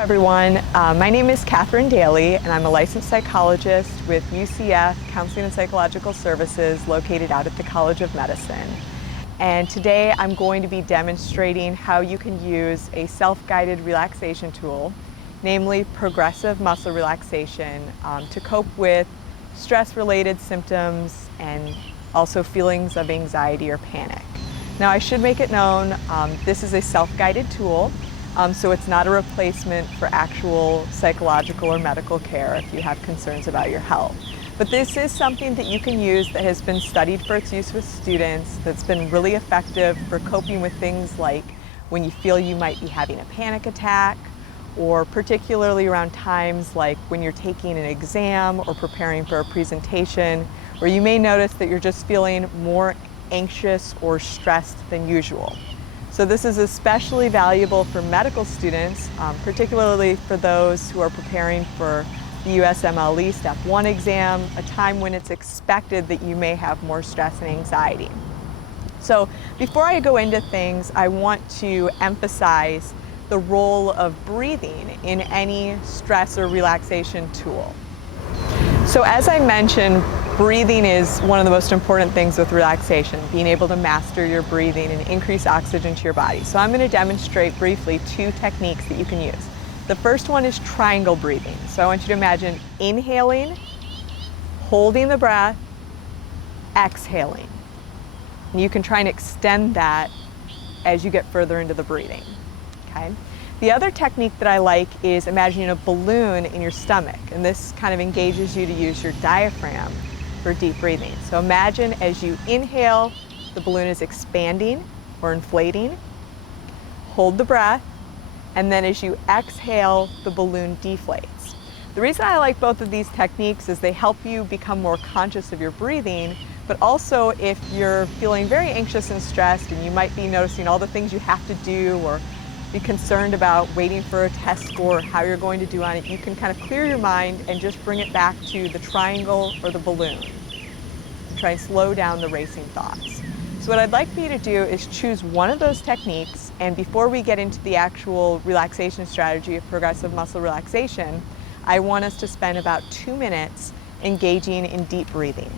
Everyone, my name is Katherine Daly and I'm a licensed psychologist with UCF Counseling and Psychological Services located out at the College of Medicine. And today I'm going to be demonstrating how you can use a self-guided relaxation tool, namely progressive muscle relaxation, to cope with stress-related symptoms and also feelings of anxiety or panic. Now I should make it known, this is a self-guided tool. So it's not a replacement for actual psychological or medical care if you have concerns about your health. But this is something that you can use that has been studied for its use with students, that's been really effective for coping with things like when you feel you might be having a panic attack, or particularly around times like when you're taking an exam or preparing for a presentation, where you may notice that you're just feeling more anxious or stressed than usual. So this is especially valuable for medical students, particularly for those who are preparing for the USMLE Step 1 exam, a time when it's expected that you may have more stress and anxiety. So before I go into things, I want to emphasize the role of breathing in any stress or relaxation tool. So as I mentioned, breathing is one of the most important things with relaxation, being able to master your breathing and increase oxygen to your body. So I'm going to demonstrate briefly two techniques that you can use. The first one is triangle breathing. So I want you to imagine inhaling, holding the breath, exhaling. And you can try and extend that as you get further into the breathing. Okay? The other technique that I like is imagining a balloon in your stomach, and this kind of engages you to use your diaphragm for deep breathing. So imagine as you inhale, the balloon is expanding or inflating. Hold the breath, and then as you exhale, the balloon deflates. The reason I like both of these techniques is they help you become more conscious of your breathing, but also if you're feeling very anxious and stressed and you might be noticing all the things you have to do or be concerned about waiting for a test score or how you're going to do on it, you can kind of clear your mind and just bring it back to the triangle or the balloon. And try and slow down the racing thoughts. So what I'd like for you to do is choose one of those techniques, and before we get into the actual relaxation strategy of progressive muscle relaxation, I want us to spend about 2 minutes engaging in deep breathing.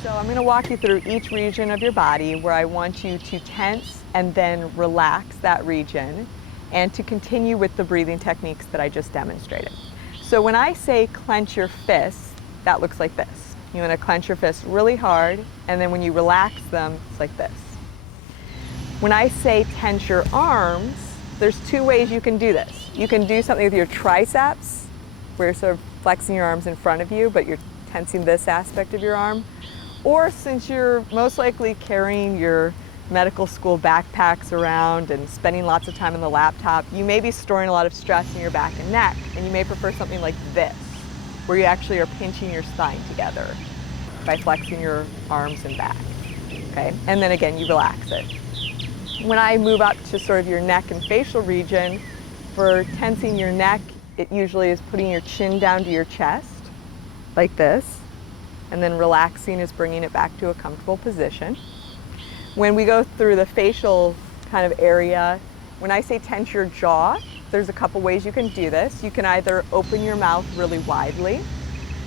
So I'm going to walk you through each region of your body where I want you to tense and then relax that region and to continue with the breathing techniques that I just demonstrated. So when I say clench your fists, that looks like this. You want to clench your fists really hard, and then when you relax them, it's like this. When I say tense your arms, there's two ways you can do this. You can do something with your triceps, where you're sort of flexing your arms in front of you, but you're tensing this aspect of your arm. Or since you're most likely carrying your medical school backpacks around and spending lots of time on the laptop, you may be storing a lot of stress in your back and neck, and you may prefer something like this, where you actually are pinching your spine together by flexing your arms and back. Okay? And then again, you relax it. When I move up to sort of your neck and facial region, for tensing your neck, it usually is putting your chin down to your chest, like this. And then relaxing is bringing it back to a comfortable position. When we go through the facial kind of area, when I say tense your jaw, there's a couple ways you can do this. You can either open your mouth really widely,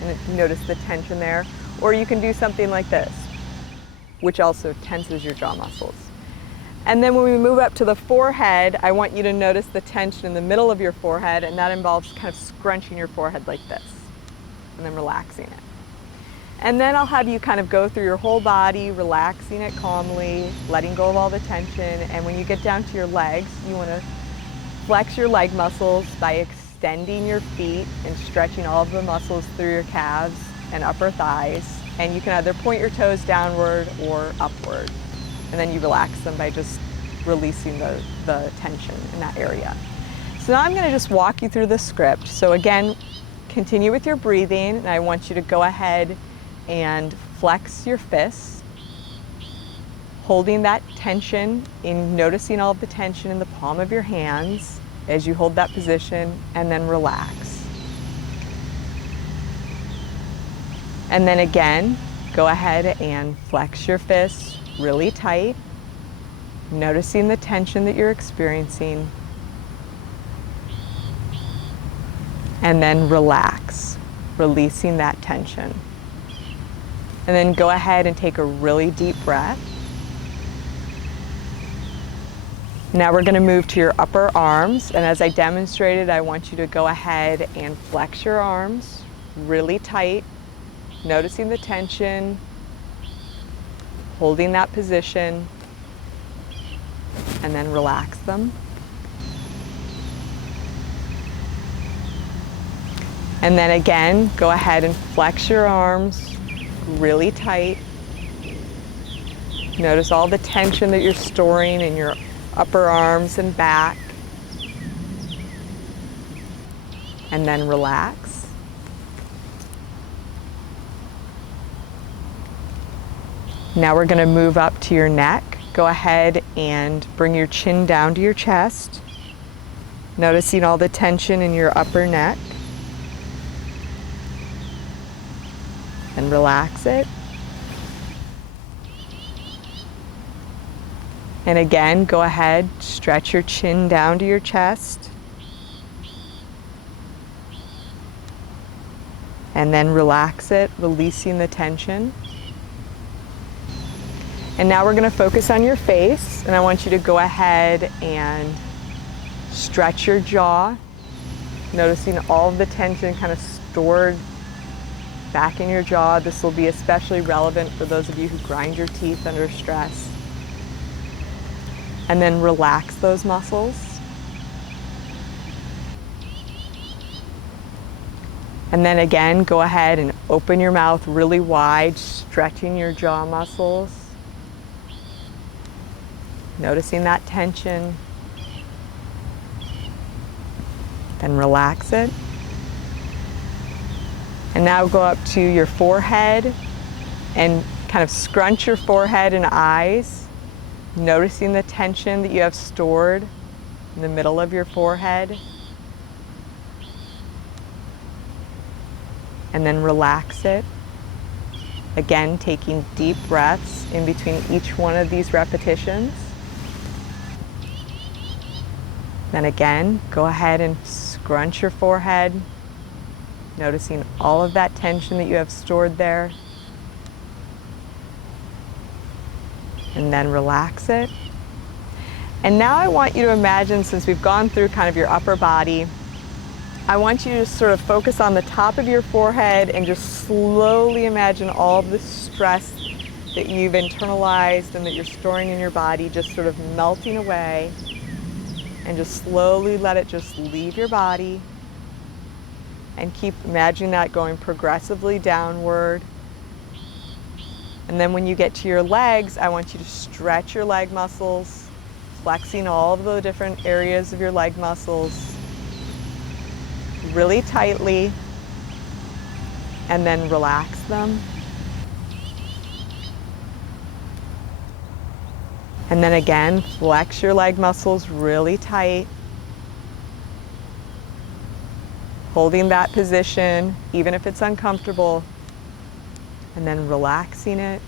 and you notice the tension there, or you can do something like this. which also tenses your jaw muscles. And then when we move up to the forehead, I want you to notice the tension in the middle of your forehead, and that involves kind of scrunching your forehead like this, and then relaxing it. And then I'll have you kind of go through your whole body, relaxing it calmly, letting go of all the tension. And when you get down to your legs, you want to flex your leg muscles by extending your feet and stretching all of the muscles through your calves and upper thighs. And you can either point your toes downward or upward. And then you relax them by just releasing the tension in that area. So now I'm going to just walk you through the script. So again, continue with your breathing, and I want you to go ahead and flex your fists, holding that tension, in noticing all of the tension in the palm of your hands as you hold that position, and then relax. And then again, go ahead and flex your fists really tight, noticing the tension that you're experiencing, and then relax, releasing that tension. And then go ahead and take a really deep breath. Now we're going to move to your upper arms, and as I demonstrated, I want you to go ahead and flex your arms really tight, noticing the tension, holding that position, and then relax them. And then again, go ahead and flex your arms really tight. Notice all the tension that you're storing in your upper arms and back. And then relax. Now we're going to move up to your neck. Go ahead and bring your chin down to your chest, noticing all the tension in your upper neck. And relax it. And again, go ahead, stretch your chin down to your chest. And then relax it, releasing the tension. And now we're going to focus on your face, and I want you to go ahead and stretch your jaw, noticing all of the tension kind of stored back in your jaw. This will be especially relevant for those of you who grind your teeth under stress. And then relax those muscles. And then again, go ahead and open your mouth really wide, stretching your jaw muscles. Noticing that tension. Then relax it. And now go up to your forehead and kind of scrunch your forehead and eyes, noticing the tension that you have stored in the middle of your forehead. And then relax it. Again, taking deep breaths in between each one of these repetitions. Then again, go ahead and scrunch your forehead, noticing all of that tension that you have stored there. And then relax it. And now I want you to imagine, since we've gone through kind of your upper body, I want you to sort of focus on the top of your forehead and just slowly imagine all of the stress that you've internalized and that you're storing in your body just sort of melting away. And just slowly let it just leave your body, and keep imagining that going progressively downward. And then when you get to your legs, I want you to stretch your leg muscles, flexing all of the different areas of your leg muscles really tightly, and then relax them. And then again, flex your leg muscles really tight, holding that position, even if it's uncomfortable, and then relaxing it.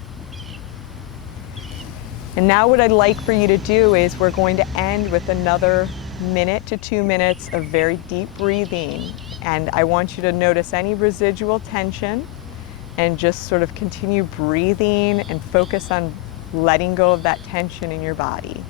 And now what I'd like for you to do is we're going to end with another 1 to 2 minutes of very deep breathing. And I want you to notice any residual tension and just sort of continue breathing and focus on letting go of that tension in your body.